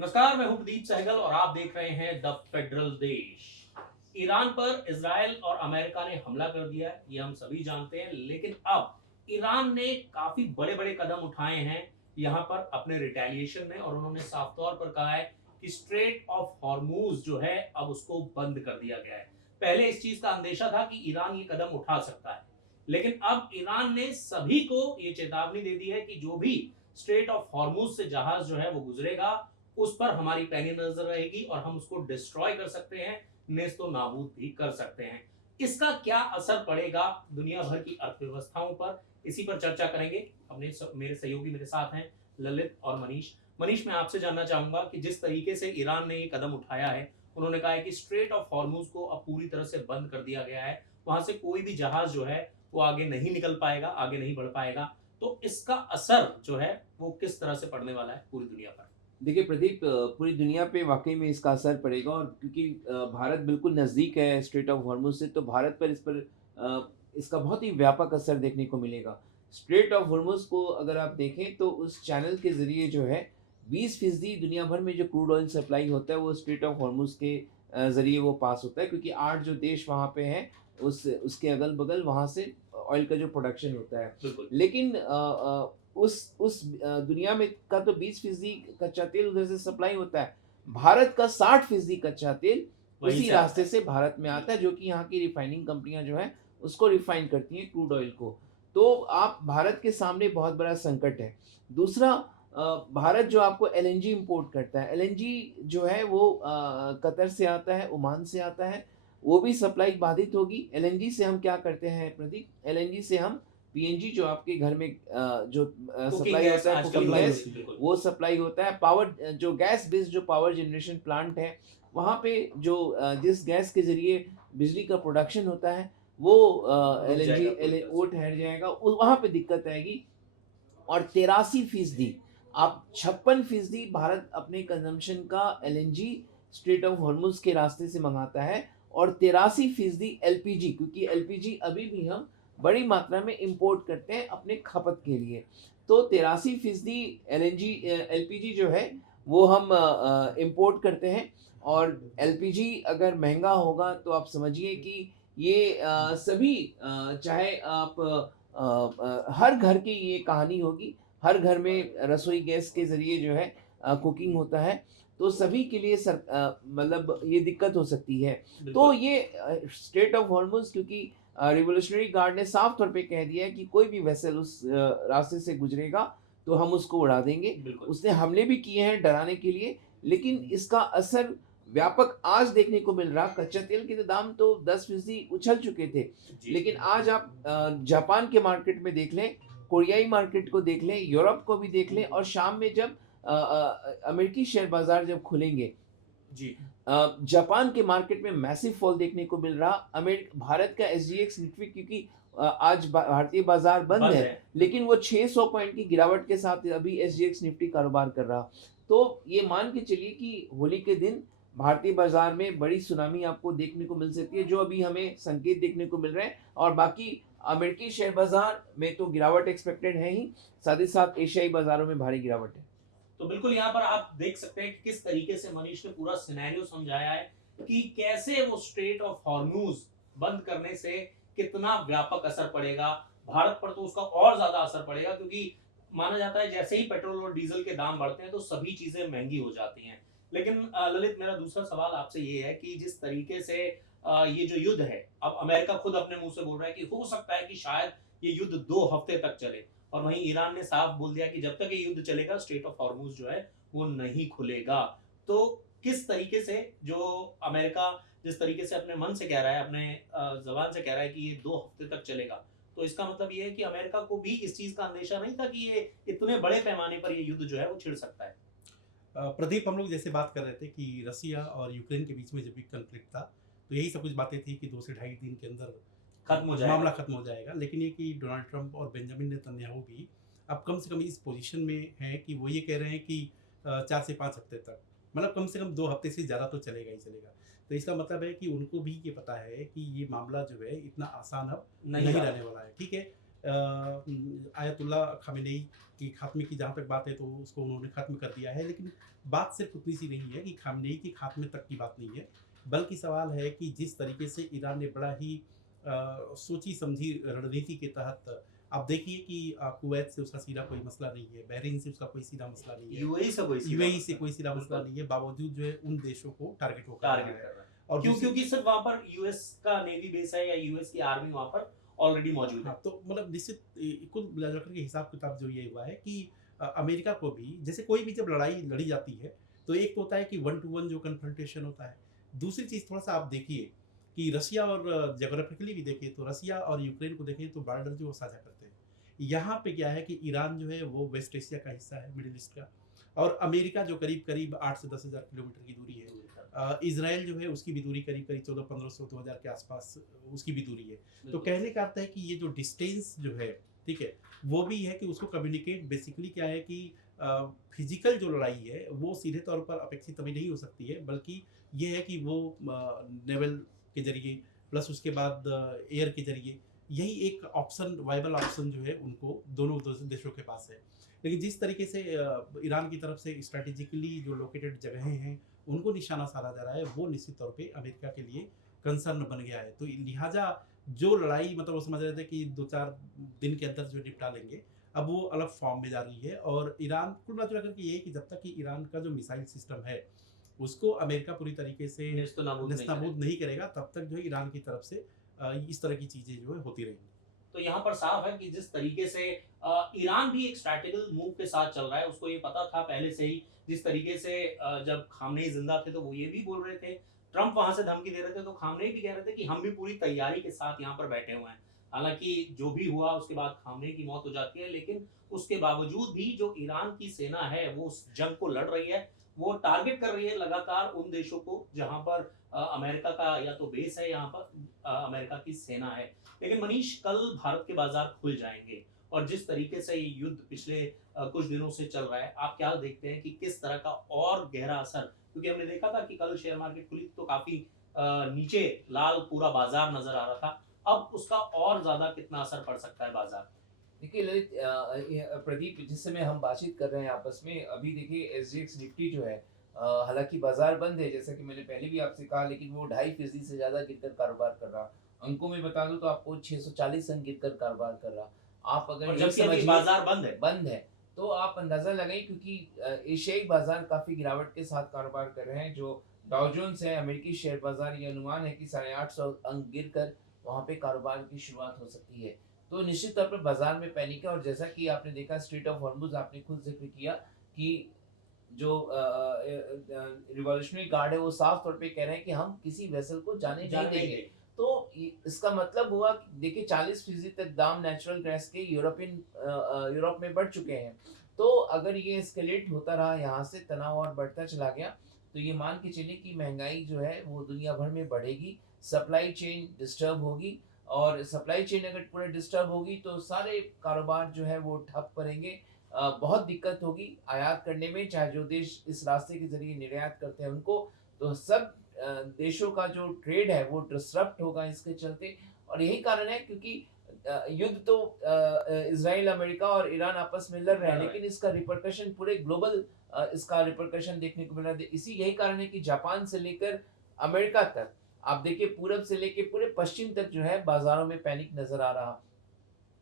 नमस्कार, मैं हूं प्रदीप सहगल और आप देख रहे हैं द फेडरल देश। ईरान पर इजराइल और अमेरिका ने हमला कर दिया है, ये हम सभी जानते हैं। लेकिन अब ईरान ने काफी बड़े बड़े कदम उठाए हैं यहां पर अपने रिटेलिएशन में, और उन्होंने साफ तौर पर कहा है कि स्ट्रेट ऑफ हॉर्मूज जो है अब उसको बंद कर दिया गया है। पहले इस चीज का अंदेशा था कि ईरान ये कदम उठा सकता है, लेकिन अब ईरान ने सभी को ये चेतावनी दे दी है कि जो भी स्ट्रेट ऑफ हॉर्मूज से जहाज जो है वो गुजरेगा, उस पर हमारी पैनी नजर रहेगी और हम उसको डिस्ट्रॉय कर सकते हैं, नेस्तो नाबूद भी कर सकते हैं। इसका क्या असर पड़ेगा दुनिया भर की अर्थव्यवस्थाओं पर, इसी पर चर्चा करेंगे। मेरे सहयोगी मेरे साथ हैं, ललित और मनीष। मनीष, मैं आपसे जानना चाहूंगा कि जिस तरीके से ईरान ने ये कदम उठाया है, उन्होंने कहा है कि स्ट्रेट ऑफ हॉर्मूज को अब पूरी तरह से बंद कर दिया गया है, वहां से कोई भी जहाज जो है वो आगे नहीं निकल पाएगा, आगे नहीं बढ़ पाएगा। तो इसका असर जो है वो किस तरह से पड़ने वाला है पूरी दुनिया पर? देखिए प्रदीप, पूरी दुनिया पे वाक़ई में इसका असर पड़ेगा। और क्योंकि भारत बिल्कुल नज़दीक है स्ट्रेट ऑफ हॉर्मुज़ से, तो भारत पर इसका बहुत ही व्यापक असर देखने को मिलेगा। स्ट्रेट ऑफ हॉर्मुज़ को अगर आप देखें तो उस चैनल के ज़रिए जो है 20% दुनिया भर में जो क्रूड ऑयल सप्लाई होता है वो स्ट्रेट ऑफ हॉर्मुज़ के ज़रिए वो पास होता है, क्योंकि 8 जो देश वहाँ पे हैं उसके अगल-बगल वहाँ से ऑयल का जो प्रोडक्शन होता है। बिल्कुल। लेकिन दुनिया में का तो 20% कच्चा तेल उधर से सप्लाई होता है। भारत का 60% कच्चा तेल वहीं उसी से आता रास्ते है। से भारत में आता है, जो कि यहाँ की रिफाइनिंग कंपनियाँ जो हैं, उसको रिफाइन करती हैं क्रूड ऑयल को। तो आप भारत के सामने बहुत बड़ा संकट है। दूसरा, भारत जो आपको एलएनजी इम्पोर्ट करता है, एलएनजी जो है वो कतर से आता है, ओमान से आता है, वो भी सप्लाई बाधित होगी। एलएनजी से हम क्या करते हैं प्रदीप? एलएनजी से हम पीएनजी जो आपके घर में जो कुकिंग सप्लाई गैस होता है, आजकल कुकिंग बड़ी गैस, होती है, बिल्कुल। वो सप्लाई होता है। पावर जो गैस बेस्ड जो पावर जनरेशन प्लांट है, वहाँ पे जो जिस गैस के ज़रिए बिजली का प्रोडक्शन होता है, वो रुक एलएनजी जाएगा पूरी एल तरह वो से। ठहर जाएगा, वहाँ पे दिक्कत आएगी। और 83% आप 56% भारत अपने कंजम्पशन का एलएनजी स्ट्रेट ऑफ हॉर्मुज़ के रास्ते से मंगाता है, और 83% एलपीजी, क्योंकि एलपीजी अभी भी हम बड़ी मात्रा में इंपोर्ट करते हैं अपने खपत के लिए। तो 83% एलएनजी एलपीजी जो है वो हम इंपोर्ट करते हैं। और एलपीजी अगर महँगा होगा तो आप समझिए कि ये सभी चाहे आप हर घर की ये कहानी होगी। हर घर में रसोई गैस के ज़रिए जो है कुकिंग होता है, तो सभी के लिए मतलब ये दिक्कत हो सकती है। तो बिल्कुल। ये स्ट्रेट ऑफ हॉर्मुज़, क्योंकि रिवॉल्यूशनरी गार्ड ने साफ तौर पे कह दिया है कि कोई भी वेसल उस रास्ते से गुज़रेगा, तो हम उसको उड़ा देंगे। बिल्कुल। उसने हमले भी किए हैं डराने के लिए, लेकिन इसका असर व्यापक आज देखने को मिल रहा। कच्चा तेल के तो दाम तो 10% उछल चुके थे। जी। लेकिन आज आप जापान के मार्केट में देख लें, कोरियाई मार्केट को देख लें, यूरोप को भी देख लें, और शाम में जब अमेरिकी शेयर बाज़ार जब खुलेंगे, जी। जापान के मार्केट में मैसिव फॉल देखने को मिल रहा। भारत का एसजीएक्स निफ्टी, क्योंकि आज भारतीय बाजार बंद बंद है, है। लेकिन वो 600 पॉइंट की गिरावट के साथ अभी एसजीएक्स निफ्टी कारोबार कर रहा। तो ये मान के चलिए कि होली के दिन भारतीय बाजार में बड़ी सुनामी आपको देखने को मिल सकती है, जो अभी हमें संकेत देखने को मिल रहे हैं। और बाकी अमेरिकी शेयर बाजार में तो गिरावट एक्सपेक्टेड है ही, साथ ही साथ एशियाई बाजारों में भारी गिरावट है। तो बिल्कुल यहाँ पर आप देख सकते हैं कि किस तरीके से मनीष ने पूरा सिनेरियो समझाया है कि कैसे वो स्ट्रेट ऑफ हॉर्मूज बंद करने से कितना व्यापक असर पड़ेगा। भारत पर तो उसका और ज्यादा असर पड़ेगा, क्योंकि माना जाता है जैसे ही पेट्रोल और डीजल के दाम बढ़ते हैं तो सभी चीजें महंगी हो जाती हैं। लेकिन ललित, मेरा दूसरा सवाल आपसे ये है कि जिस तरीके से ये जो युद्ध है, अब अमेरिका खुद अपने मुंह से बोल रहा है कि हो सकता है कि शायद ये युद्ध 2 हफ्ते तक चले, और वहीं ईरान ने साफ बोल दिया कि जब तक ये युद्ध चलेगा स्ट्रेट ऑफ हॉर्मूज जो है वो नहीं खुलेगा। तो किस तरीके से जो अमेरिका जिस तरीके से अपने मन से कह रहा है, अपने जबान से कह रहा है कि ये 2 हफ्ते तक चलेगा, तो इसका मतलब ये है कि अमेरिका को भी इस चीज का अंदेशा नहीं था कि ये इतने बड़े पैमाने पर ये युद्ध जो है वो छिड़ सकता है। प्रदीप, हम लोग जैसे बात कर रहे थे कि रसिया और यूक्रेन के बीच में जब भी कॉन्फ्लिक्ट था, तो यही सब कुछ बातें थी कि 2 से ढाई दिन के अंदर खत्म हो जाएगा। मामला खत्म हो जाएगा। लेकिन ये कि डोनाल्ड ट्रंप और बेंजामिन नेतन्याहू भी अब कम से कम इस पोजीशन में हैं कि वो ये कह रहे हैं कि 4 से 5 हफ्ते तक, मतलब कम से कम 2 हफ्ते से ज़्यादा तो चलेगा ही चलेगा। तो इसका मतलब है कि उनको भी ये पता है कि ये मामला जो है इतना आसान अब नहीं नहीं रहा। रहने वाला है। ठीक है, आयतुल्ला खामेनेई की खात्मे की जहाँ तक बात है तो उसको उन्होंने ख़त्म कर दिया है, लेकिन बात सिर्फ उतनी सी नहीं है कि खामेनेई के खात्मे तक की बात नहीं है, बल्कि सवाल है कि जिस तरीके से ईरान ने बड़ा ही सोची समझी रणनीति के तहत, आप देखिए कि कुवैत से उसका सीधा कोई मसला नहीं है, बहरीन से उसका कोई सीधा मसला नहीं है, यूएई से कोई सीधा यूएई मसला से कोई सीधा मसला बिल्कुल। नहीं है, बावजूद जो है उन देशों को टारगेट वो कर रहा टारगेट है। कर रहा है। और क्यों? दूसरी क्योंकि सिर्फ वहां पर यूएस का नेवी बेस है या यूएस की आर्मी वहां पर ऑलरेडी मौजूद है। हाँ, तो मतलब निश्चित कुल मिलाजुला के हिसाब किताब जो ये हुआ है कि अमेरिका को भी, जैसे कोई भी जब लड़ाई लड़ी जाती है तो एक तो होता है कि 1 टू 1 जो कन्फ्रंटेशन होता है। दूसरी चीज़ थोड़ा-सा आप देखिए कि रशिया और ज्योग्राफिकली भी देखिए तो रशिया और यूक्रेन को देखें तो बॉर्डर जो वो साझा करते हैं। यहाँ पे क्या है कि ईरान जो है वो वेस्ट एशिया का हिस्सा है, मिडल ईस्ट का, और अमेरिका जो करीब-करीब 8 से 10,000 किलोमीटर की दूरी है। इज़राइल जो है उसकी भी दूरी करीब-करीब 1400-1500 2000 के आसपास उसकी भी दूरी है। तो बिल्कुल। कहने का अर्थ है कि ये जो डिस्टेंस जो है, ठीक है, वो भी है कि उसको कम्युनिकेट बेसिकली क्या है कि फिजिकल जो लड़ाई है वो सीधे तौर पर अपेक्षित कभी नहीं हो सकती है, बल्कि ये है कि वो नेवल के जरिए प्लस उसके बाद एयर के जरिए, यही एक ऑप्शन, वाइबल ऑप्शन जो है उनको दोनों देशों के पास है। लेकिन जिस तरीके से ईरान की तरफ से स्ट्रैटेजिकली जो लोकेटेड जगहें हैं उनको निशाना साधा जा रहा है, वो निश्चित तौर पे अमेरिका के लिए कंसर्न बन गया है। तो लिहाजा जो लड़ाई मतलब वो समझ रहे थे कि 2-4 दिन के अंदर जो निपटा लेंगे, अब वो अलग फॉर्म में जा रही है। और ईरान कुल मिला जुला कर के ये है कि जब तक कि ईरान का जो मिसाइल सिस्टम है, उसको अमेरिका पूरी तरीके से नेस्तनाबूद नहीं नेस्तनाबूद करेगा। नहीं करेगा, तब तक जो है ईरान की तरफ से इस तरह की चीज़ें जो है होती रहेंगी। तो यहाँ पर साफ है कि जिस तरीके से ईरान भी एक स्ट्रैटेजिकल मूव के साथ चल रहा है, उसको ये पता था पहले से ही। जिस तरीके से जब खामनेई जिंदा थे तो वो ये भी बोल रहे थे, ट्रम्प वहां से धमकी दे रहे थे तो खामनेई भी कह रहे थे कि हम भी पूरी तैयारी के साथ यहाँ पर बैठे हुए हैं। हालांकि जो भी हुआ उसके बाद खामनेई की मौत हो जाती है, लेकिन उसके बावजूद भी जो ईरान की सेना है वो उस जंग को लड़ रही है। वो टारगेट कर रही है लगातार उन देशों को जहां पर अमेरिका का या तो बेस है, यहाँ पर अमेरिका की सेना है। लेकिन मनीष, कल भारत के बाजार खुल जाएंगे और जिस तरीके से ये युद्ध पिछले कुछ दिनों से चल रहा है, आप क्या देखते हैं कि किस तरह का और गहरा असर, क्योंकि हमने देखा था कि कल शेयर मार्केट खुली तो काफी नीचे लाल पूरा बाजार नजर आ रहा था, अब उसका और ज्यादा कितना असर पड़ सकता है बाजार? देखिए ललित, प्रदीप, जिस समय हम बातचीत कर रहे हैं आपस में, अभी देखिए एसजीएक्स निफ्टी जो है, हालांकि बाजार बंद है जैसा कि मैंने पहले भी आपसे कहा, लेकिन वो 2.5% से ज़्यादा गिरकर कारोबार कर रहा। अंकों में बता दूं तो आपको 640 अंक गिरकर कारोबार कर रहा। आप और अगर ये जबकि अभी समझिए बाजार बंद है। बंद है, तो आप अंदाजा लगाइए, क्योंकि एशियाई बाजार काफी गिरावट के साथ कारोबार कर रहे हैं। जो डाउ जोन्स है, अमेरिकी शेयर बाजार, ये अनुमान है कि 850 अंक गिरकर वहां पे कारोबार की शुरुआत हो सकती है। तो निश्चित तौर पर बाजार में पैनिक है। और जैसा कि आपने देखा, स्ट्रेट ऑफ हॉर्मुज आपने खुद जिक्र किया कि जो रिवॉल्यूशनरी गार्ड है वो साफ तौर पे कह रहे हैं कि हम किसी वेसल को जाने नहीं जाने नहीं देंगे। देंगे। तो इसका मतलब हुआ कि देखिए 40% तक दाम नेचुरल गैस के यूरोप में बढ़ चुके हैं। तो अगर ये एस्केलेट होता रहा, यहाँ से तनाव और बढ़ता चला गया, तो ये मान के चलिए कि महंगाई जो है वो दुनिया भर में बढ़ेगी, सप्लाई चेन डिस्टर्ब होगी। और सप्लाई चेन अगर पूरा डिस्टर्ब होगी तो सारे कारोबार जो है वो ठप पड़ेंगे। बहुत दिक्कत होगी आयात करने में, चाहे जो देश इस रास्ते के जरिए निर्यात करते हैं उनको। तो सब देशों का जो ट्रेड है वो डिसरप्ट होगा इसके चलते। और यही कारण है क्योंकि युद्ध तो इजराइल, अमेरिका और ईरान आपस में लड़ रहे हैं, लेकिन इसका रिपरकशन पूरे ग्लोबल, इसका रिपरकशन देखने को मिल रहा है। इसी यही कारण है कि जापान से लेकर अमेरिका तक, आप देखिए पूरब से लेकर पूरे पश्चिम तक जो है बाजारों में पैनिक नजर आ रहा।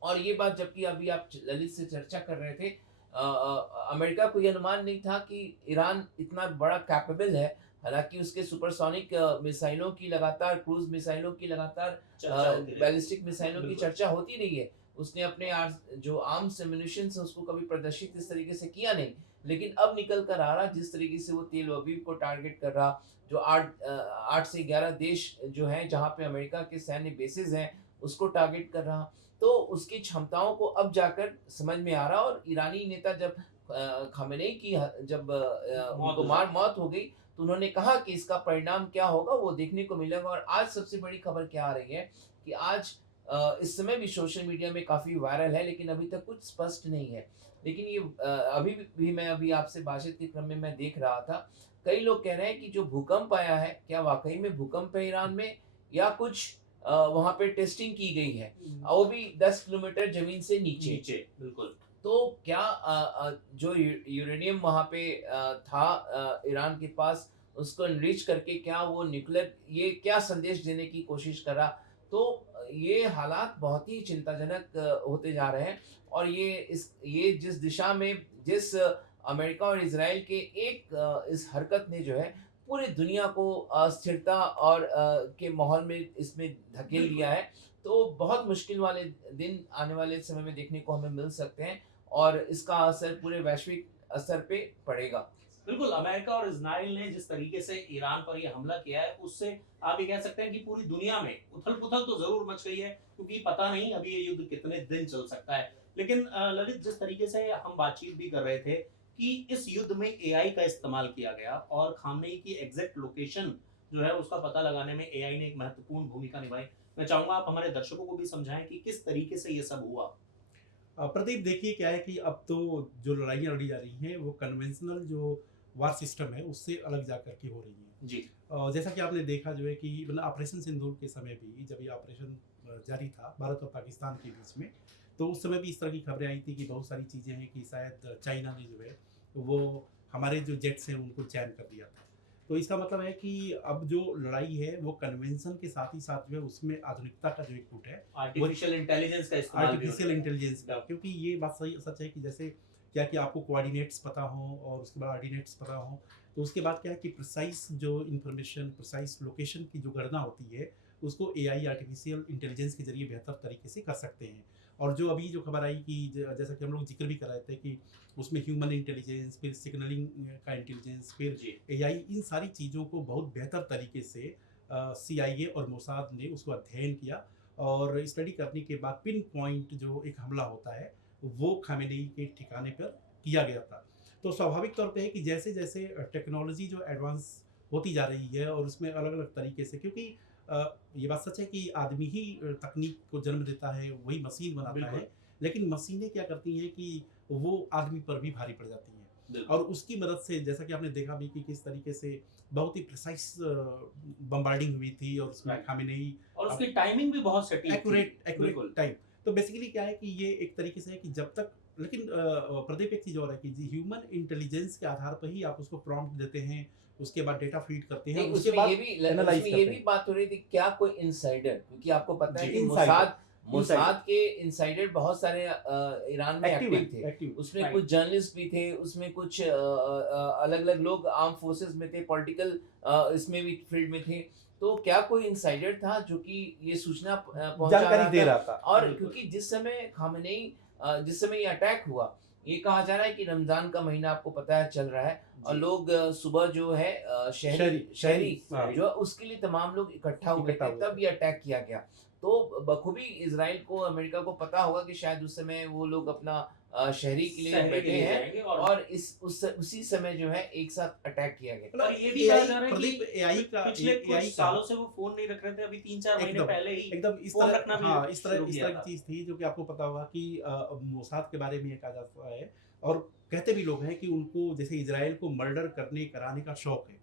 और ये बात जबकि अभी आप ललित से चर्चा कर रहे थे, अमेरिका को ये अनुमान नहीं था कि ईरान इतना बड़ा कैपेबल है। हालांकि उसके सुपरसोनिक मिसाइलों की लगातार, क्रूज मिसाइलों की लगातार, चर्चा होती रही। बैलिस्टिक मिसाइलों की बिल्कुल। चर्चा होती रही है। उसने अपने जो आर्म्स एम्यूनिशन है उसको कभी प्रदर्शित इस तरीके से किया नहीं, लेकिन अब निकल कर आ रहा जिस तरीके से वो तेल अवीव को टारगेट कर रहा, जो 8 से 11 देश जो हैं जहाँ पे अमेरिका के सैन्य बेसिस हैं उसको टारगेट कर रहा। तो उसकी क्षमताओं को अब जाकर समझ में आ रहा। और ईरानी नेता जब खामेनेई की जब उनको मौत हो गई, तो उन्होंने कहा कि इसका परिणाम क्या होगा वो देखने को मिलेगा। और आज सबसे बड़ी खबर क्या आ रही है कि आज इस समय भी सोशल मीडिया में काफ़ी वायरल है, लेकिन अभी तक कुछ स्पष्ट नहीं है। लेकिन ये अभी भी मैं अभी आपसे बातचीत के क्रम में मैं देख रहा था, कई लोग कह रहे हैं कि जो भूकंप आया है, क्या वाकई में भूकंप है ईरान में, या कुछ वहाँ पे टेस्टिंग की गई है, और वो भी 10 किलोमीटर जमीन से नीचे। नीचे बिल्कुल। तो क्या जो यूरेनियम वहाँ पे था ईरान के पास, उसको एनरिच करके क्या वो न्यूक्लियर, ये क्या संदेश देने की कोशिश कर रहा? तो ये हालात बहुत ही चिंताजनक होते जा रहे हैं, और ये जिस दिशा में, जिस अमेरिका और इज़राइल के एक इस हरकत ने जो है पूरी दुनिया को अस्थिरता और के माहौल में इसमें धकेल दिया है। तो बहुत मुश्किल वाले दिन आने वाले समय में देखने को हमें मिल सकते हैं, और इसका असर पूरे वैश्विक स्तर पे पड़ेगा। बिल्कुल, अमेरिका और इज़राइल ने जिस तरीके से ईरान पर ये हमला किया है, उससे आप ये कह सकते हैं कि पूरी दुनिया में उथल-पुथल तो ज़रूर मच गई है, क्योंकि पता नहीं अभी ये युद्ध कितने दिन चल सकता है। लेकिन ललित, जिस तरीके से हम बातचीत भी कर रहे थे कि इस युद्ध में एआई का इस्तेमाल किया गया और खामनेई की एग्ज़ैक्ट लोकेशन जो है उसका पता लगाने में एआई ने एक महत्वपूर्ण भूमिका निभाई। मैं चाहूँगा आप हमारे दर्शकों को भी समझाएँ कि किस तरीके से ये सब हुआ? प्रदीप देखिए क्या है कि अब तो जो लड़ाइयाँ लड़ी जा रही हैं वो कन्वेंशनल जो वार सिस्टम है उससे अलग जा कर के हो रही हैं। जी, जैसा कि आपने देखा जो है कि मतलब ऑपरेशन सिंदूर के समय भी जब ये ऑपरेशन जारी था भारत और पाकिस्तान के बीच में, तो उस समय भी इस तरह की खबरें आई थी कि बहुत सारी चीज़ें हैं कि शायद चाइना ने जो है वो हमारे जो जेट्स हैं उनको जैम कर दिया था। तो इसका मतलब है कि अब जो लड़ाई है वो कन्वेंशन के साथ ही साथ जो है उसमें आधुनिकता का जो एक फुट है आर्टिफिशियल इंटेलिजेंस का इस्तेमाल भी आर्टिफिशियल होने लगा। इंटेलिजेंस का, क्योंकि ये बात सही सच है कि जैसे क्या कि आपको कोऑर्डिनेट्स पता हो और उसके बाद ऑर्डिनेट्स पता हो, तो उसके बाद क्या है कि प्रिसाइज जो इन्फॉर्मेशन प्रिसाइज लोकेशन की जो गणना होती है उसको एआई आर्टिफिशियल इंटेलिजेंस के जरिए बेहतर तरीके से कर सकते हैं। और जो अभी जो खबर आई कि जैसा कि हम लोग जिक्र भी कर रहे थे कि उसमें ह्यूमन इंटेलिजेंस, फिर सिग्नलिंग का इंटेलिजेंस, फिर जी, एआई, इन सारी चीज़ों को बहुत बेहतर तरीके से सीआईए और मोसाद ने उसको अध्ययन किया और स्टडी करने के बाद पिन पॉइंट जो एक हमला होता है वो खामेनेई के ठिकाने पर किया गया था। तो स्वाभाविक तौर पे है कि जैसे-जैसे टेक्नोलॉजी जो एडवांस होती जा रही है और उसमें अलग-अलग तरीके से, क्योंकि ये बात सच है कि आदमी ही तकनीक को जन्म देता है, वही मशीन बनाता बिल्कुल, है, लेकिन मशीनें क्या करती हैं कि वो आदमी पर भी भारी पड़ जाती हैं। बिल्कुल। और उसकी मदद से जैसा कि आपने देखा भी कि किस तरीके से बहुत ही प्रिसाइज़ बम्बार्डिंग हुई थी और उसमें राइट। खामेनेई और अब उसकी टाइमिंग भी बहुत सटीक थी। एक्यूरेट बिल्कुल, टाइम। तो बेसिकली क्या है कि ये एक तरीके से है कि जब तक, लेकिन प्रदीप एक चीज़ और है कि ह्यूमन इंटेलिजेंस के आधार पर ही आप उसको प्रॉम्प्ट देते हैं, उसके बाद डेटा फीड करते हैं, नहीं, उसके बाद एनालाइज़ उसमें ये करते भी हैं। बात हो रही थी, क्या कोई इनसाइडर, क्योंकि आपको पता है जी, कि इनसाइडर, मोसाद के इनसाइडर बहुत सारे ईरान में एक्टिव एक्टिव थे। है, एक्टिव। उसमें राइट। कुछ जर्नलिस्ट भी थे, उसमें कुछ अलग-अलग लोग आर्म फोर्सेस में थे, पॉलिटिकल इसमें भी फील्ड में थे। तो क्या कोई इनसाइडर था जो कि ये सूचना पहुँचा जानकारी रहा दे था? रहा था। और बिल्कुल। क्योंकि जिस समय ये अटैक हुआ, ये कहा जा रहा है कि रमज़ान का महीना आपको पता है चल रहा है, और जी, लोग सुबह जो है शहरी हाँ, जो उसके लिए तमाम लोग इकट्ठा हो गए इकट्ठा थे, हुए तब थे। ये अटैक किया गया। तो बखूबी इज़राइल को, अमेरिका को पता होगा कि शायद उस समय वो लोग अपना शहरी के लिए शहरी के बैठे लिए हैं, जाएँगे और और उसी समय जो है एक साथ अटैक किया गया। और मतलब ये भी कहा एआई, जा रहा है प्रदीप, कि एआई का पिछले कुछ एआई का सालों से वो फ़ोन नहीं रख रहे थे, अभी 3-4 महीने एकदम पहले ही एकदम इस फ़ोन तरह, रखना भी हाँ, शुरू इस किया तरह की था। चीज़ थी जो कि आपको पता होगा कि मोसाद के बारे में ये कहा जाता है और कहते भी लोग हैं कि उनको जैसे इज़राइल को मर्डर करने कराने का शौक है।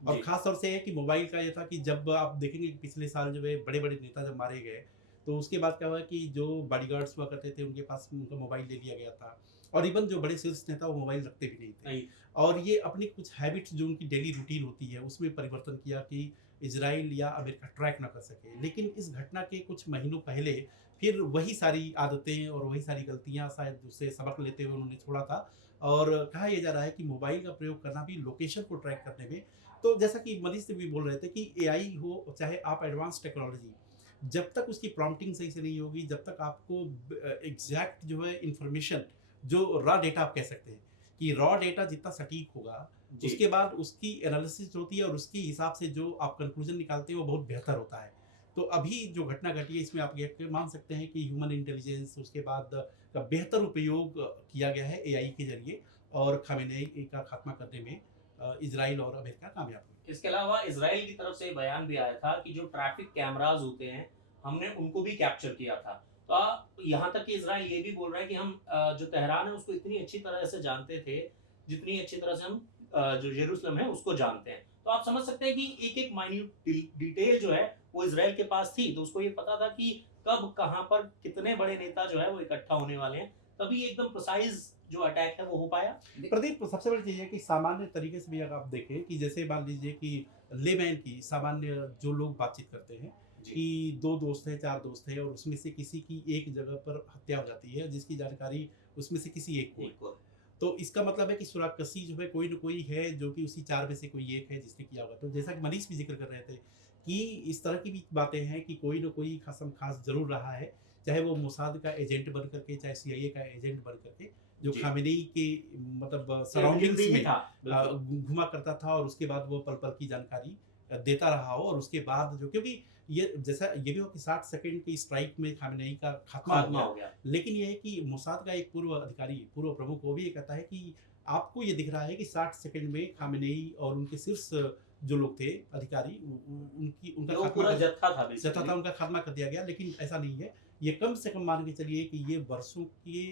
और जी, ख़ास तौर से है कि मोबाइल का ये था कि जब आप देखेंगे कि पिछले साल जो है बड़े-बड़े नेता जब मारे गए, तो उसके बाद क्या हुआ कि जो बॉडीगार्ड्स हुआ करते थे उनके पास उनका मोबाइल ले लिया गया था। और इवन जो बड़े शीर्ष नेता वो मोबाइल रखते भी नहीं थे। नहीं, और ये अपनी कुछ हैबिट्स जो उनकी डेली रूटीन होती है उसमें परिवर्तन किया कि इज़राइल या अमेरिका ट्रैक ना कर सके। लेकिन इस घटना के कुछ महीनों पहले फिर वही सारी आदतें और वही सारी गलतियाँ शायद उससे सबक लेते हुए उन्होंने छोड़ा था। और कहा यह जा रहा है कि मोबाइल का प्रयोग करना भी लोकेशन को ट्रैक करने में, तो जैसा कि मनीष से भी बोल रहे थे कि एआई हो चाहे आप एडवांस टेक्नोलॉजी, जब तक उसकी प्रॉम्प्टिंग सही से नहीं होगी, जब तक आपको एग्जैक्ट जो है इंफॉर्मेशन, जो रॉ डेटा आप कह सकते हैं कि रॉ डेटा जितना सटीक होगा, जी, उसके बाद उसकी एनालिसिस होती है और उसके हिसाब से जो आप कंक्लूजन निकालते हैं वो बहुत बेहतर होता है। तो अभी जो घटना घटी है इसमें आप ये मान सकते हैं कि ह्यूमन इंटेलिजेंस उसके बाद का बेहतर उपयोग किया गया है एआई के ज़रिए और खामेनेई का खात्मा करने में इज़राइल और अमेरिका कामयाब हुए। इसके अलावा इज़राइल की तरफ से बयान भी आया था कि जो ट्रैफिक कैमराज़ होते हैं, हमने उनको भी कैप्चर किया था। तो यहाँ तक कि इज़राइल ये भी बोल रहा है कि हम जो तेहरान है उसको इतनी अच्छी तरह से जानते थे, जितनी अच्छी तरह से हम जो यरूशलेम है उसको जानते हैं। तो आप समझ सकते हैं कि एक-एक माइन्यूट डिटेल जो है वो इजराइल के पास थी, तो उसको ये पता था कि कब कहाँ पर कितने बड़े नेता जो है वो इकट्ठा होने वाले हैं, तभी एकदम प्रिसाइज जो अटैक है वो हो पाया। प्रदीप, सबसे बड़ी चीज़ है कि सामान्य तरीके से भी अगर आप देखें कि जैसे मान लीजिए कि लेमैन की सामान्य जो लोग बातचीत करते हैं जी। कि 2 दोस्त हैं, 4 दोस्त हैं और उसमें से किसी की एक जगह पर हत्या हो जाती है, जिसकी जानकारी उसमें से किसी एक को है। एक और तो इसका मतलब है कि सुरागकसी जो है कोई न कोई है जो कि उसी 4 में से कोई एक है जिसने किया होगा। तो जैसा कि मनीष भी ज़िक्र कर रहे थे कि इस तरह की भी बातें हैं कि कोई न कोई ख़ास ज़रूर रहा है, चाहे वो मोसाद का एजेंट बन कर के, चाहे सीआईए का एजेंट बन कर के, जो जी। खामेनेई के मतलब इर्द-गिर्द सराउंडिंग्स ही में था, बिल्कुल। घुमा करता था और उसके बाद वो पल-पल की जानकारी देता रहा हो और उसके बाद जो क्योंकि ये जैसा ये भी हो कि 60 सेकंड की स्ट्राइक में खामेनेई का खात्मा हो खात्मा गया। हो गया। लेकिन ये है कि मोसाद का एक पूर्व अधिकारी, पूर्व प्रमुख वो भी ये कहता है कि आपको ये दिख रहा है कि 60 सेकंड में खामेनेई और उनके शीर्ष जो लोग थे अधिकारी उनका वो खात्मा पूरा कर जत्था था जता था, बेसिकली। उनका खात्मा कर दिया गया, लेकिन ऐसा नहीं है। ये कम से कम मान के चलिए कि ये वर्षों के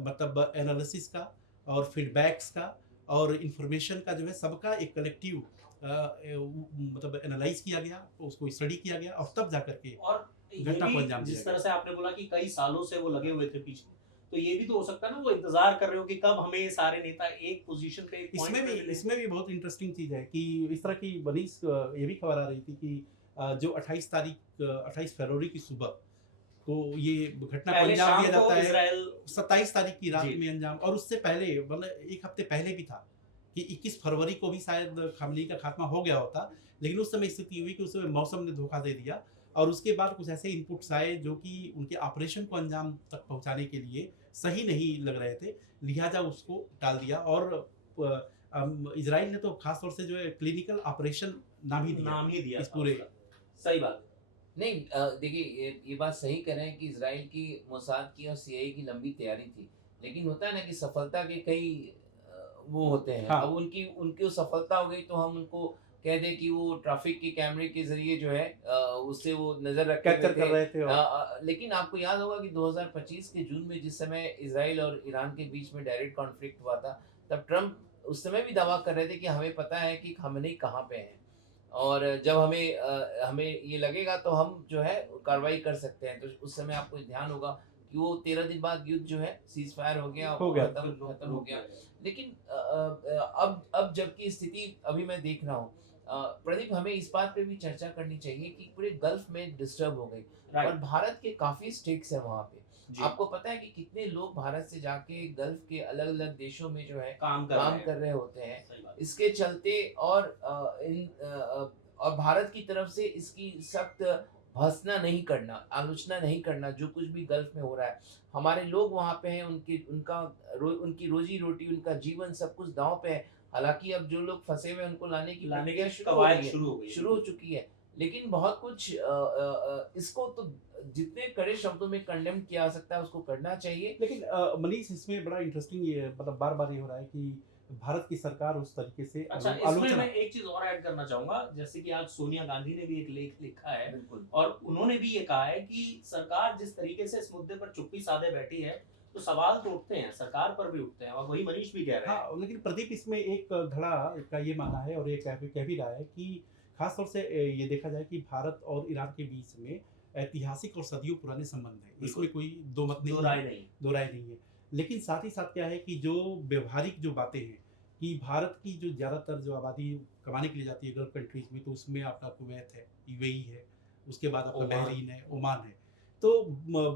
मतलब एनालिसिस का और फीडबैक्स का और इन्फॉर्मेशन का जो है सबका एक कलेक्टिव मतलब एनालाइज़ किया गया, उसको स्टडी किया गया और तब जाकर के और ये घटना को भी अंजाम दिया जिस तरह गया। से आपने बोला कि कई सालों से वो लगे हुए थे पीछे, तो ये भी तो हो सकता है ना वो इंतज़ार कर रहे हो कि कब हमें ये सारे नेता एक पोज़ीशन पे, एक पॉइंट पे मिलें। इसमें भी बहुत इंटरेस्टिंग चीज़ है कि इस तरह की मनीष ये भी खबर आ रही थी कि जो 28 फरवरी की सुबह को ये घटना को पहले अंजाम शाम दिया को जाता है। इज़राइल 27 तारीख की रात जी। में अंजाम और उससे पहले मतलब 1 हफ्ते पहले भी था कि 21 फरवरी को भी शायद खामेनेई का खात्मा हो गया होता। लेकिन उस समय स्थिति हुई कि उस समय मौसम ने धोखा दे दिया और उसके बाद कुछ ऐसे इनपुट्स आए जो कि उनके ऑपरेशन को अंजाम तक पहुँचाने के लिए सही नहीं लग रहे थे। लिहाजा उसको टाल दिया और इज़राइल ने तो ख़ास तौर से जो है क्लिनिकल ऑपरेशन नाम ही दिया इस था पूरे उसका। सही बात है। नहीं, देखिए ये बात सही कह रहे हैं कि इज़राइल की मोसाद की और सीआईए की लंबी तैयारी थी। लेकिन होता है ना कि सफलता के कई वो होते हैं। हाँ। अब उनकी उनकी वो सफलता हो गई तो हम उनको कह दें कि वो ट्रैफिक के कैमरे के ज़रिए जो है उससे वो नज़र रखे हुए कैप्चर कर थे। रहे थे और लेकिन आपको याद होगा कि 2025 के जून में जिस समय इज़राइल और ईरान के बीच में डायरेक्ट कॉन्फ्लिक्ट हुआ था, तब ट्रम्प उस समय भी दावा कर रहे थे कि हमें पता है कि खामेनेई कहाँ पे हैं। और जब हमें ये लगेगा तो हम जो है कार्रवाई कर सकते हैं। तो उस समय आपको ध्यान होगा कि वो 13 दिन बाद युद्ध जो है सीज़ फायर हो गया, हो गया। खत्म हो गया। लेकिन अब जबकि स्थिति अभी मैं देख रहा हूँ, प्रदीप, हमें इस बात पे भी चर्चा करनी चाहिए कि पूरे गल्फ में डिस्टर्ब हो गई और राइट। भारत के काफ़ी स्टेक्स हैं वहाँ पे। जी। आपको पता है कि कितने लोग भारत से जाके गल्फ के अलग-अलग देशों में जो है काम कर काम रहे हैं। कर रहे होते हैं। सही बात। इसके चलते और भारत की तरफ से इसकी सख्त भर्त्सना नहीं करना, आलोचना नहीं करना जो कुछ भी गल्फ में हो रहा है। हमारे लोग वहाँ पे हैं, उनकी रोज़ी-रोटी, उनका जीवन सब कुछ दाँव पे है। हालाँकि अब जो लोग फँसे हुए हैं उनको लाने की लाने प्रक्रिया की शुरू हो कवायद गई है, शुरू हो गई है। शुरू हो चुकी है। लेकिन बहुत कुछ इसको तो जितने कड़े शब्दों में कंडेम किया जा सकता है उसको करना चाहिए। लेकिन मनीष इसमें बड़ा इंटरेस्टिंग ये मतलब बार-बार ये हो रहा है कि भारत की सरकार उस तरीके से अच्छा, इसमें आलोचना मैं एक चीज़ और ऐड करना चाहूँगा, जैसे कि आज सोनिया गांधी ने भी एक लेख लिखा है बिल्कुल। और उन्होंने भी ये कहा है कि सरकार जिस तरीके से इस मुद्दे पर चुप्पी साधे बैठी है, तो सवाल तो उठते हैं, सरकार पर भी उठते हैं और वही मनीष भी कह रहे हैं। हाँ, लेकिन प्रदीप इसमें एक धड़ा का ये मानना है और ये कह भी रहा है कि खास तौर से ये देखा जाए कि भारत और ईरान के बीच में ऐतिहासिक और सदियों पुराने संबंध हैं। बिल्कुल। इसमें कोई दो मत नहीं दो राय नहीं। दो राय नहीं है। लेकिन साथ ही साथ क्या है कि जो व्यवहारिक जो बातें हैं कि भारत की जो ज़्यादातर जो आबादी कमाने के लिए जाती है गल्फ कंट्रीज़ में, तो उसमें आपका कुवैत है, यूएई है, उसके बाद आपका ओमान। बहरीन है, ओमान है। तो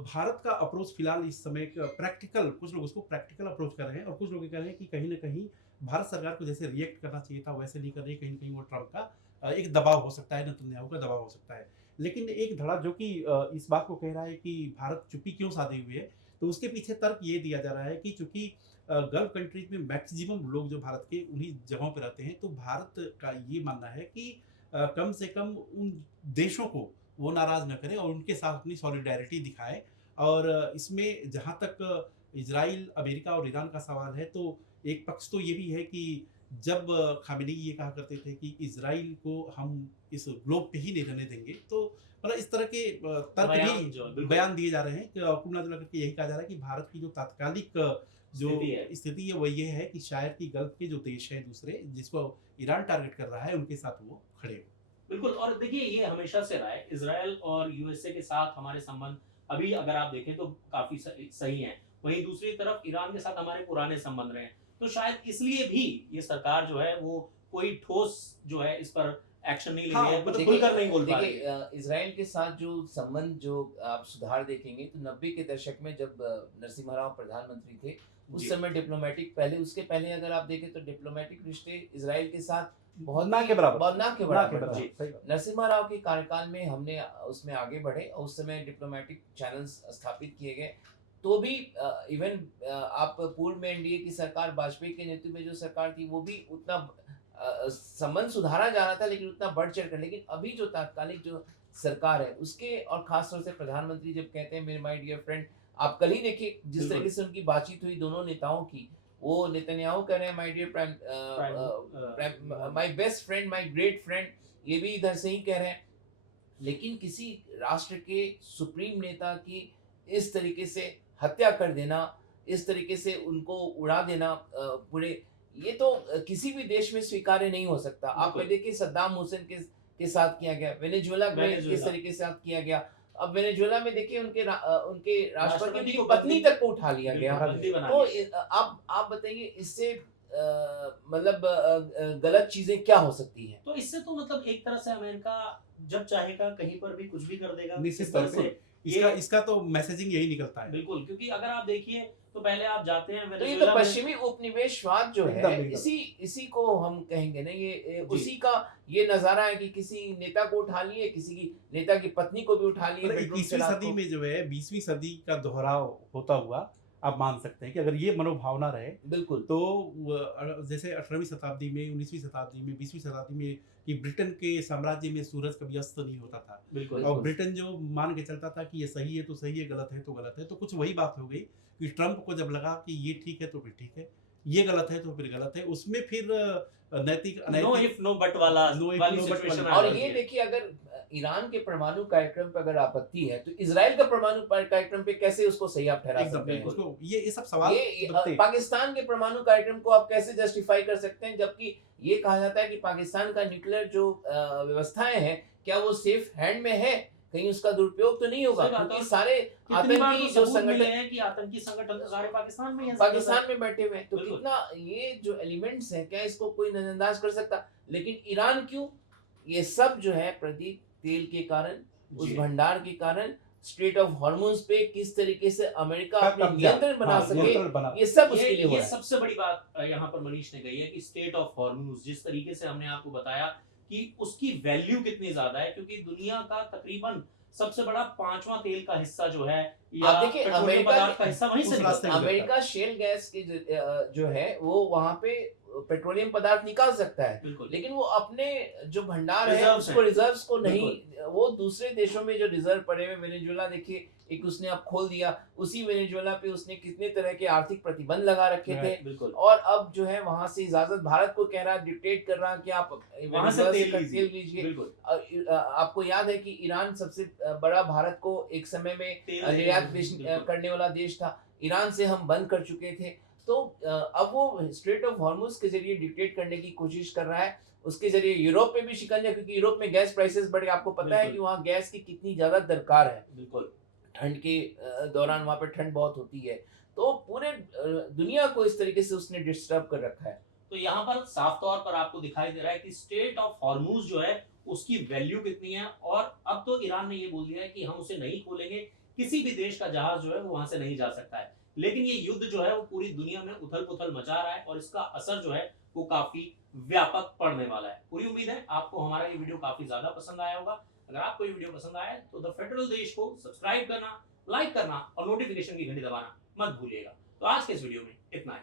भारत का अप्रोच फिलहाल इस समय प्रैक्टिकल, कुछ लोग उसको प्रैक्टिकल अप्रोच कर रहे हैं और कुछ लोग ये कह रहे हैं कि कहीं न कहीं भारत सरकार को जैसे रिएक्ट करना चाहिए था वैसे नहीं कर रही है। कहीं न कहीं वो ट्रम्प का एक दबाव हो सकता है, नेतन्याहू का दबाव हो सकता है। लेकिन एक धड़ा जो कि इस बात को कह रहा है कि भारत चुप्पी क्यों साधे हुए है, तो उसके पीछे तर्क ये दिया जा रहा है कि चूँकि गल्फ कंट्रीज़ में मैक्सिमम लोग जो भारत के उन्हीं जगहों पे रहते हैं, तो भारत का ये मानना है कि कम से कम उन देशों को वो नाराज़ न करें और उनके साथ अपनी सॉलिडैरिटी दिखाए। और इसमें जहाँ तक इज़राइल, अमेरिका और ईरान का सवाल है, तो एक पक्ष तो ये भी है कि जब खामेनेई ये कहा करते थे कि इज़राइल को हम इस ग्लोब पे ही नहीं रहने देंगे, तो मतलब इस तरह के तर्क बयान जो भी बिल्कुल बयान दिए जा रहे हैं कि कुल मिला करके यही कहा जा रहा है कि भारत की जो तात्कालिक जो स्थिति है वो ये है कि शायद कि गल्फ के जो देश हैं दूसरे जिसको ईरान टारगेट कर रहा है उनके साथ वो खड़े हों। बिल्कुल। और देखिए ये हमेशा से रहा है, इज़राइल और यूएसए के साथ हमारे संबंध अभी अगर आप देखें तो काफ़ी सही हैं। वहीं दूसरी तरफ ईरान के साथ हमारे पुराने संबंध रहे हैं। तो शायद इसलिए भी ये सरकार जो है वो कोई ठोस जो है इस पर एक्शन नहीं ले रही हाँ, है, कुछ मतलब खुलकर नहीं बोल पा रही है। देखिए इज़राइल के साथ जो संबंध जो आप सुधार देखेंगे तो 90 के दशक में जब नरसिम्हा राव प्रधानमंत्री थे उस जी। समय डिप्लोमेटिक पहले उसके पहले अगर आप देखें तो डिप्लोमेटिक रिश्ते इज़राइल के साथ बहुत ना ही- के बराबर। बहुत ना के ना के बराबर बराबर, थे। सही बात। नरसिम्हा राव के कार्यकाल में हमने उसमें आगे बढ़े और उस समय डिप्लोमेटिक चैनल्स स्थापित किए गए तो भी इवन आप पूर्व में एनडीए की सरकार वाजपेयी के नेतृत्व में जो सरकार थी वो भी उतना संबंध सुधारा जा रहा था लेकिन उतना बढ़ चढ़ कर लेकिन अभी जो तात्कालिक जो सरकार है उसके और खास तौर से प्रधानमंत्री जब कहते हैं मेरे माय डियर फ्रेंड आप कल ही देखिए जिस बिल्कुल। तरीके से उनकी बातचीत हुई दोनों नेताओं की वो नेतन्याहू कह रहे हैं my dear my best friend my great friend ये भी इधर से ही कह रहे हैं लेकिन किसी राष्ट्र के सुप्रीम नेता की इस तरीके से हत्या कर देना इस तरीके से उनको उड़ा देना पूरे ये तो किसी भी देश में स्वीकार्य नहीं हो सकता आप बिल्कुल। देखिए सद्दाम हुसैन के साथ किया गया वेनेजुएला में किस वेनेजुएला। तरीके से किया गया अब वेनेजुएला में देखिए उनके उनके राष्ट्रपति राष्ट्रपति की को पत्नी तक को उठा लिया बिल्कुल, गया बंदी बना तो लिया। आप बताइए इससे मतलब गलत चीजें क्या हो सकती हैं तो इससे तो मतलब एक तरह से अमेरिका जब चाहेगा कहीं पर भी कुछ भी कर देगा। निश्चित इस तरह तौर पे से इसका तो मैसेजिंग यही निकलता है। बिल्कुल, क्योंकि अगर आप देखिए तो पहले आप जाते हैं तो ये तो वेनेजुएला में। पश्चिमी उपनिवेशवाद जो एकदम, है एकदम। इसी को हम कहेंगे ना ये जी। उसी का ये नजारा है कि किसी नेता को उठा लिए किसी की नेता की पत्नी को भी उठा लिए मतलब बेडरूम 21वीं से सदी में जो है 20वीं सदी का दोहराव होता हुआ आप मान सकते हैं कि अगर ये मनोभावना रहे बिल्कुल तो जैसे 18वीं शताब्दी में 19वीं शताब्दी में 20वीं शताब्दी में कि ब्रिटेन के साम्राज्य में सूरज कभी अस्त नहीं होता था बिल्कुल। और ब्रिटेन जो मान के चलता था कि ये सही है तो सही है गलत है तो गलत है तो कुछ वही बात हो गई कि ट्रम्प को जब लगा कि ये ठीक है तो फिर ठीक है ये गलत है तो फिर गलत है उसमें फिर नैतिक नो अनैतिक इफ नो बट वाला No if, वाली no but सिचुएशन वाली। आ और जाती ये है। देखिए अगर ईरान के परमाणु कार्यक्रम पर अगर आपत्ति है तो इसराइल का परमाणु कार्यक्रम पे कैसे उसको सही आप ठहरा एकदम सकते हैं उसको ये सब सवाल ये बनते हैं। पाकिस्तान के परमाणु कार्यक्रम को आप कैसे जस्टिफाई कर सकते हैं जबकि ये कहा जाता है कि पाकिस्तान का न्यूक्लियर जो व्यवस्थाएं हैं क्या वो सेफ हैंड में है कहीं उसका दुरुपयोग तो नहीं होगा सही बात है। क्योंकि सारे कितनी बार आतंकी तो जो सबूत मिले संगठन हैं कि आतंकी संगठन तो सारे पाकिस्तान में ही हैं। पाकिस्तान में बैठे हुए हैं तो बिल्कुल। कितना ये जो एलिमेंट्स हैं क्या इसको कोई नजरअंदाज कर सकता लेकिन ईरान क्यों ये सब जो है प्रदीप तेल के कारण उस जी। भंडार के कारण स्ट्रेट ऑफ हॉर्मोन्स पे किस तरीके से अमेरिका का अपने कब्जा। नियंत्रण बना हाँ, सके नियंत्रण बना ये सब उसके लिए ये हो रहा है सबसे बड़ी बात यहाँ पर मनीष ने कही है कि स्टेट ऑफ हॉर्मूज जिस तरीके से हमने आपको बताया कि उसकी वैल्यू कितनी ज्यादा है क्योंकि दुनिया का तकरीबन सबसे बड़ा 5वां तेल का हिस्सा जो है या आप देखिए, पेट्रोलियम अमेरिका पदार्थ का हिस्सा वहीं उस से निकलता रास्ते है। में अमेरिका शेल गैस के जो है वो वहां पे पेट्रोलियम पदार्थ निकाल सकता है बिल्कुल। लेकिन वो अपने जो भंडार है Reserves उसको हैं। रिजर्व्स को नहीं वो दूसरे देशों में जो रिजर्व पड़े हुए वेनेजुएला देखिए एक उसने अब खोल दिया उसी वेनेजुएला पे उसने कितने तरह के आर्थिक प्रतिबंध लगा रखे थे बिल्कुल। और अब जो है वहां से इजाजत भारत को कह रहा है डिक्टेट कर रहा है कि आप वहां से वेनेजुएला तेल तेल लीजिए बिल्कुल। आपको याद है कि ईरान सबसे बड़ा भारत को एक समय में तेल निर्यात बिल्कुल। करने वाला देश था ईरान से हम बंद कर चुके थे तो अब वो स्ट्रेट ऑफ हॉर्मुज के जरिए डिक्टेट करने की कोशिश कर रहा है उसके जरिए यूरोप में भी शिकंजा क्योंकि यूरोप में गैस प्राइसेस बढ़े आपको पता है बिल्कुल। कि वहाँ गैस की कितनी ज्यादा दरकार है बिल्कुल। ठंड के दौरान वहाँ पे ठंड बहुत होती है तो पूरे दुनिया को इस तरीके से उसने डिस्टर्ब कर रखा है तो यहाँ पर साफ तौर पर आपको दिखाई दे रहा है कि स्टेट ऑफ हॉर्मूज जो है उसकी वैल्यू कितनी है और अब तो ईरान ने ये बोल दिया है कि हम उसे नहीं खोलेंगे किसी भी देश का जहाज जो है वो वहां से नहीं जा सकता है लेकिन ये युद्ध जो है वो पूरी दुनिया में उथल पुथल मचा रहा है और इसका असर जो है वो काफी व्यापक पड़ने वाला है पूरी उम्मीद है आपको हमारा ये वीडियो काफी ज्यादा पसंद आया होगा अगर आपको ये वीडियो पसंद आया तो द फेडरल देश को सब्सक्राइब करना लाइक करना और नोटिफिकेशन की घंटी दबाना मत भूलिएगा तो आज के इस वीडियो में इतना ही